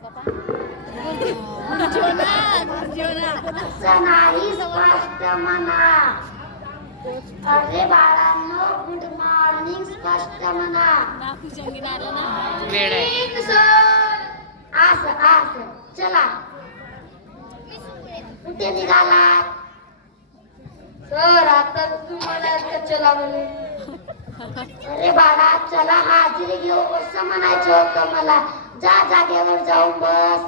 असं नाही स्पष्ट म्हणा. अरे बाळांनो, गुड मॉर्निंग स्पष्ट म्हणा. असं असं चला. कुठे निघालात? सर आता तुम्हाला चला म्हणून. अरे बाळा चला हाजरी घेऊ असं म्हणायचं होतं मला. जा जागेवर जाऊन बस.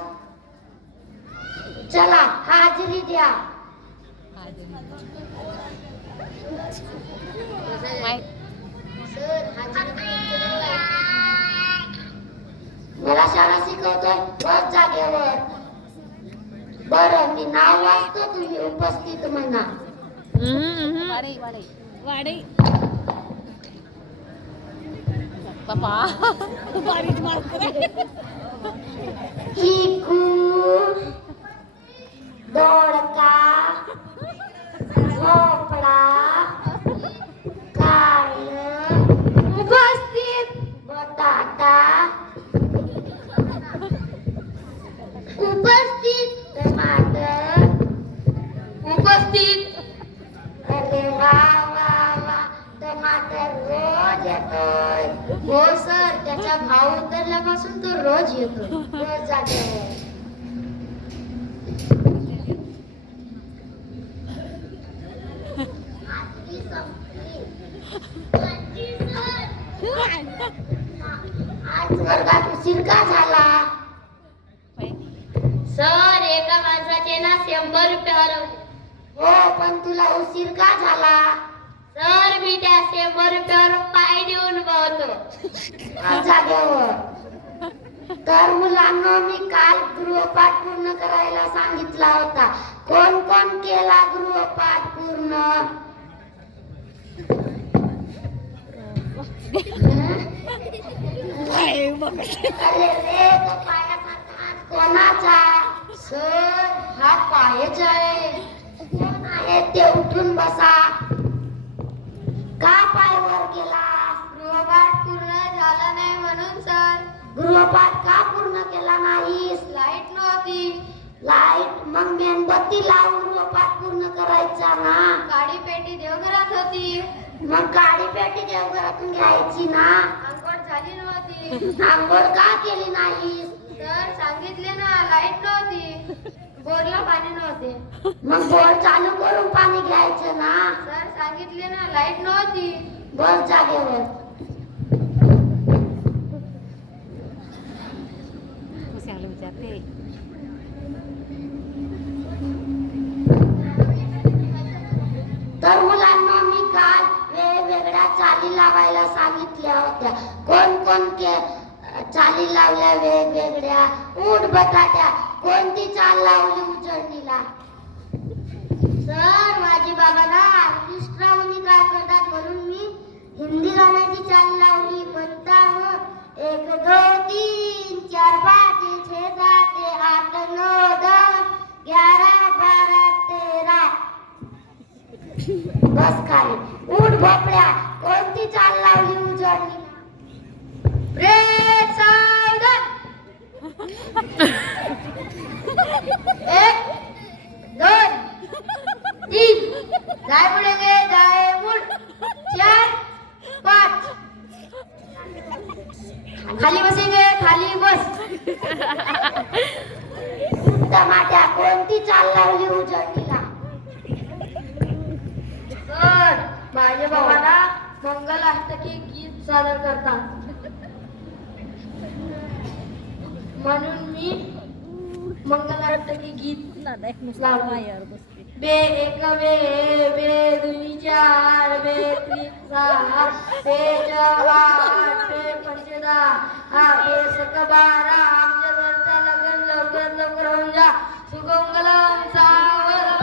चला हाजरी द्या. मला शाळा शिकवतोय बस जागेवर. बरं मी नाव वाचतो, तुम्ही उपस्थित म्हणा. वाडे पप्पा बारीक मारतो. चिकू, दोडका, भोपळा, कारलं, उपस्थित. बटाटा उपस्थित. टमाटर उपस्थित. अरे वा वा वा, टमाटर रोज येतोय. हो सर, त्याचा भाव उतरल्यापासून तो रोज येतो. रोज जागेवर. आज वर्गात उशीर का झाला? सर एका माणसाचे ना 100 रुपये हरवले. हो पण तुला उशीर का झाला? सर मी त्या 100 रुपयावर पाय देऊन उभा होतो. आज जागेवर. तर मुलांना मी काल गृहपाठ पूर्ण करायला सांगितला होता. कोण कोण केला गृहपाठ पूर्ण? अरे रे तो पायाचा हात कोणाचा? सर हा पायच आहे. कोण आहे ते उठून बसा. का पाय वर केला? गृहपाठ पूर्ण झाला नाही म्हणून सर. गृहपाठ का पूर्ण केला नाहीस? लाईट नव्हती. लाईट मग मेणबत्ती लावून गृहपाठ पूर्ण करायचा ना. काळी पेटी देवघरात होती. मग काळी पेटी देवघरातून घ्यायची ना. अंघोळ झाली नव्हती. आंघोळ का केली नाहीस? सर सांगितले ना लाईट नव्हती. बोरला पाणी नव्हते. मग बोर चालू करून पाणी घ्यायचं ना. सर सांगितले ना लाईट नव्हती. बस जागेवर. विचारते तर मुलांना मी काल वेगवेगळ्या चाली लावायला सांगितल्या होत्या. कोण कोण चाली लावल्या वेगवेगळ्या? ऊठ बटाट्या. कोणती चाल लावली उजळणीला? सर माझी बाबा ना श्रावणी काय करतात म्हणून मी हिंदी गाण्याची चाल लावली. म्हणता हो 1 2 3 4 5 6 7 8 9 10 11 12 13. बस खाली. ऊठ भोपळ्या. कोणती चाल लावली उजळणीला? ब्रेक सावधान. 1 2 3 जाय मुडेंगे जाय मुड. 4 5 खाली बसेंगे खाली बस. टमाट्या. कोणती चाल लावली उजळणीला? सर माझ्या बाबाला मंगलाष्टकी गीत सादर करतात म्हणून मी मंगलाष्टकी गीत लावलं. बे एक बे दुई 4 बे 3 6 बे 4 8 बे 5 10 बे 11 12. आमच्या घरचा लग्न लवकर लवकर होऊन जा. सुगंगलम सावधान.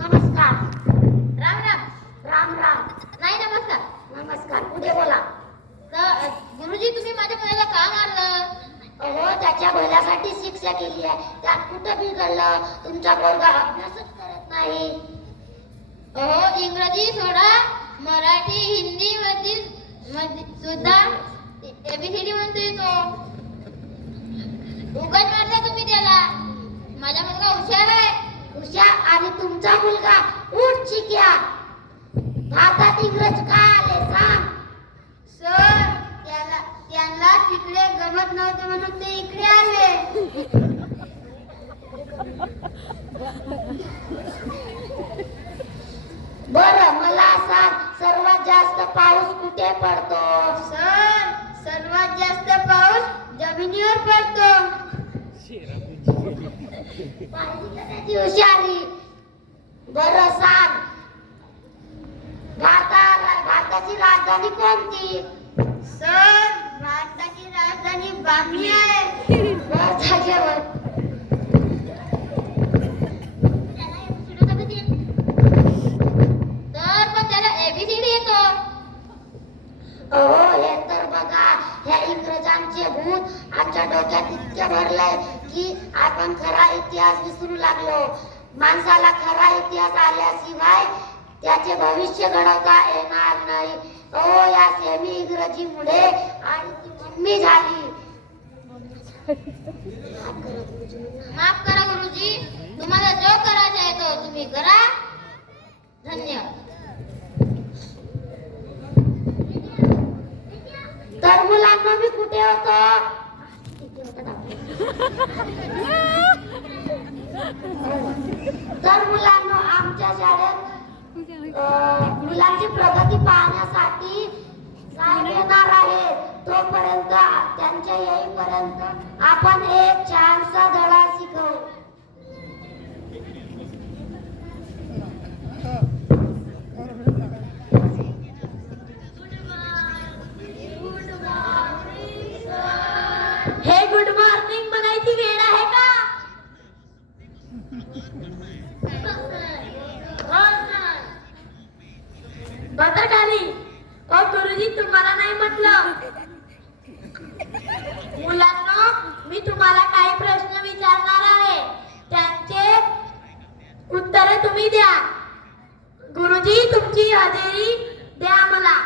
नमस्कार. राम राम. राम राम. नाही नमस्कार. नमस्कार. पुढे बोला. तर गुरुजी तुम्ही माझ्या मुलाला का मारलं? अहो त्याच्या भल्यासाठी शिक्षा केली आहे. त्यात कुठं बिघडलं? तुमचा पोरगा अभ्यासच करत नाही. अहो इंग्रजी सोडा, मराठी हिंदी मध्ये सुद्धा एबीसीडी म्हणतोय तो. उगाच मारला तुम्ही त्याला. माझा मुलगा हुशार आहे. हुशार आणि तुमचा मुलगा उठ शिक्या. भारतात इंग्रज का आले सांग. सर त्यांना तिकडे गमत नव्हते म्हणून ते इकडे आले. बरं मला सांग, सर्वात जास्त पाऊस कुठे पडतो. सर सर्वात जास्त पाऊस जमिनीवर पडतो. त्याची हुशारी. बरं सांग, भारताची राजधानी कोणती. सर भारताची राजधानी बांगली आहे. बरं जागेवर. तर पण त्याला एबीसीडी येतो. अहो हे तर बघा, ह्या इंग्रजांचे भूत आमच्या डोक्यात इतके भरलंय की आपण खरा इतिहास विसरू लागलो. माणसाला खरा इतिहास आल्याशिवाय त्याचे भविष्य घडवता येणार नाही. अहो या सेमी इंग्रजीमुळे आणि ती मम्मी झाली. माफ करा गुरुजी, तुम्हाला जो करायचा आहे तो तुम्ही करा. धन्यवाद. तर मुलांना मी कुठे होतो. तर मुलांना आमच्या शाळेत मुलांची प्रगती पाहण्यासाठी साहेब येणार आहे. तोपर्यंत त्यांच्या येईपर्यंत आपण एक छानसा धडा शिकवू. हे गुड मॉर्निंग म्हणायची वेळ आहे का. भद्रकाली. ओ गुरुजी तुम्हाला नाही म्हटलं. मुलांनो मी तुम्हाला काही प्रश्न विचारणार आहे, त्यांचे उत्तरे तुम्ही द्या. गुरुजी तुमची हजेरी द्या मला.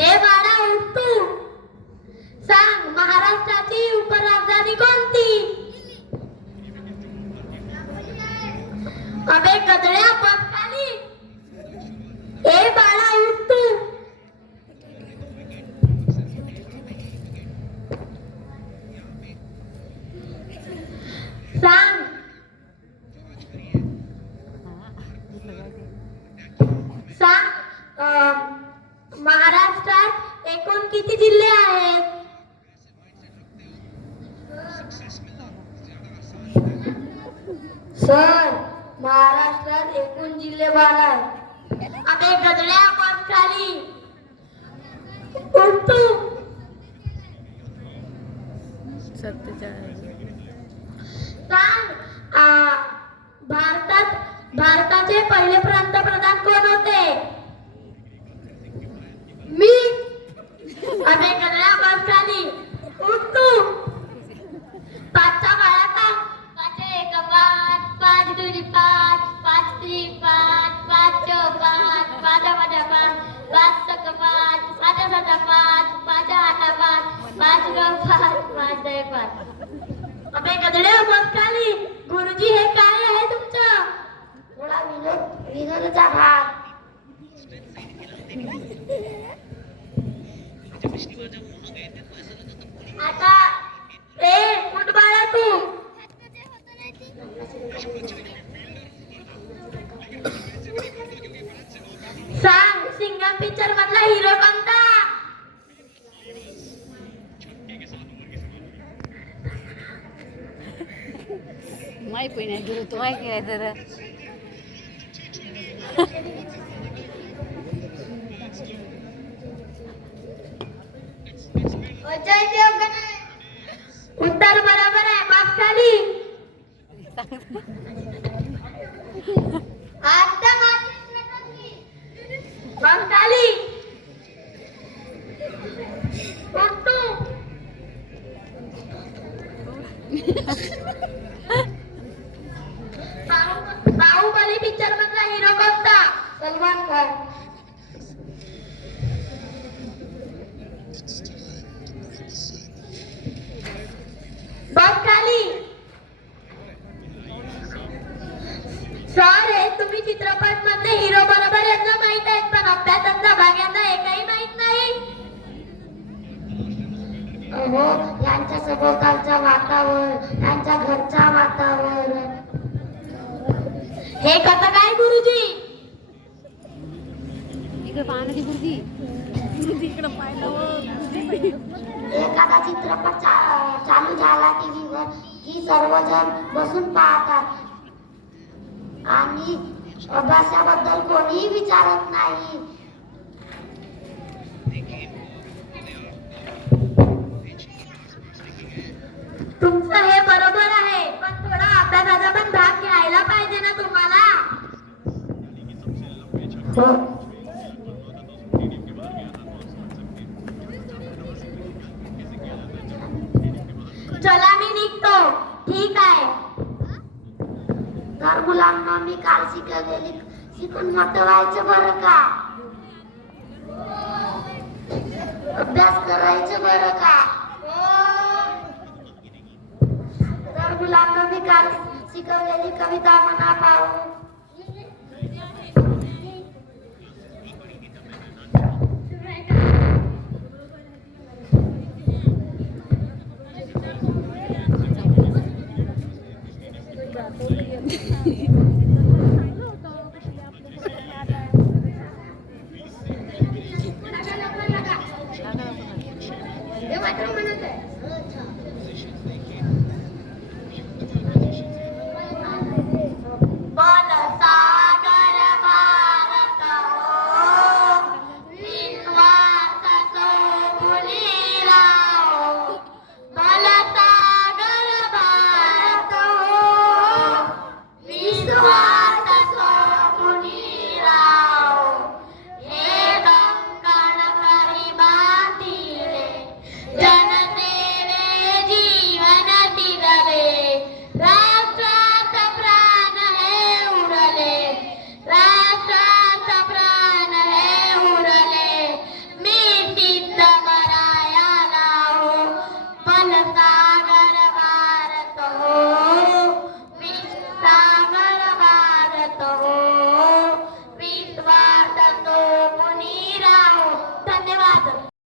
ए बाळा उठ तू. सांग महाराष्ट्राची उपराजधानी कोणती. अबे गदड्या बस खाली. ए बाळा उठ तू. सांग. सांग महाराष्ट्रात एकूण किती जिल्हे आहेत. सर महाराष्ट्रात एकूण जिल्हे 12 आहेत. अबे गदड्या बस खाली. उठ तू. 47. सांग भारताचे पहिले पंतप्रधान कोण होते. मी. अबे गदड्या बस खाली. उठ तू. 5चा बाळा का. 5 एक 5, 5 दुनी 5, 5 3 5, 5 4 5, 5 5 5, 5 6 5, 5 7 5, 5 8 5, 5 9 5, 5 10 5. अबे गदड्या बस खाली. गुरुजी हे काय आहे तुमचं. थोडा विनोदचा भाग. आता उठ बाळा तू. सांग सिंगम पिक्चर मधला हिरो कोणता. माहिती पण नाही गुरु तो माहिती आहे जरा. अजय देवगण. उत्तर बरोबर आहे. माफ खाली. आता माझी माफ खाली. बस खाली. सर हे तुम्ही चित्रपट मधले हिरो बरोबर यांना माहित आहेत पण अभ्यासातला भाग यांना एकही माहित नाही. हो, यांच्या सभोवतालचं वातावरण, यांच्या घरचं वातावरण. हे कसं काय गुरुजी? इकडे पाहण्याची गुरुजी गुरुजी इकडं पाहिलं हो, गुरुजी. एखादा चित्रपट चालू झाला टीव्हीवर की सर्वजण बसून पाहतात आणि अभ्यासाबद्दल कोणीही विचारत नाही. तुमचं हे बरोबर आहे पण थोडा अभ्यासाचा पण भाग घ्यायला पाहिजे ना तुम्हाला. हो, चला मी निघतो. ठीक आहे. तर मुलांना मी काल शिकून मोठं व्हायचं बरं का? अभ्यास करायचं बरं का? तर मुलांना मी काल शिकवलेली कविता म्हणा पाहू.